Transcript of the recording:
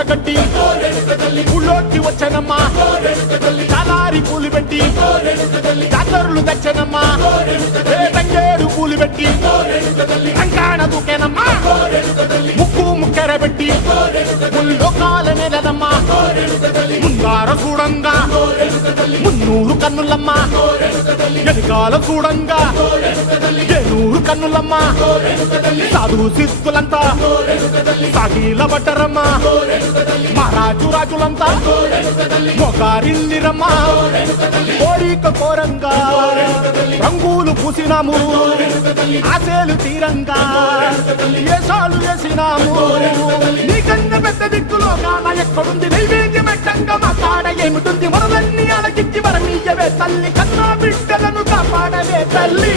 చీరగట్టి ఊళ్ళోకి వచ్చనమ్మా చాలారి పూలు పెట్టి జాతరులు తెచ్చనమ్మా తంగేడు పూలు పెట్టి రంగాణ దూకేనమ్మా ముక్కు ముక్కెర పెట్టి ముల్లోకాల నెలనమ్మా ముందార చూడంగా మున్నూరు కన్నులమ్మా ఎనకాల చూడంగా ఏనూరు కన్నులమ్మా సాధు సిద్ధులంతా సాగిల బట్టరమ్మా మహారాజు రాజులంతా మొగారిల్లిరమ్మా కోరిక కోరంగా రంగులు పూసినాము ఆశలు తీరంగా ఏసాలు వేసినాము నీకన్నా పెద్ద దిక్కులో కాన ఎక్కడుంది నైవేద్యం ఎట్టంగా మా కాడ ఏమిటుంది మనలన్నీ అలకించి వరమీయవే తల్లి కన్నా బిడ్డలను కాపాడవే తల్లి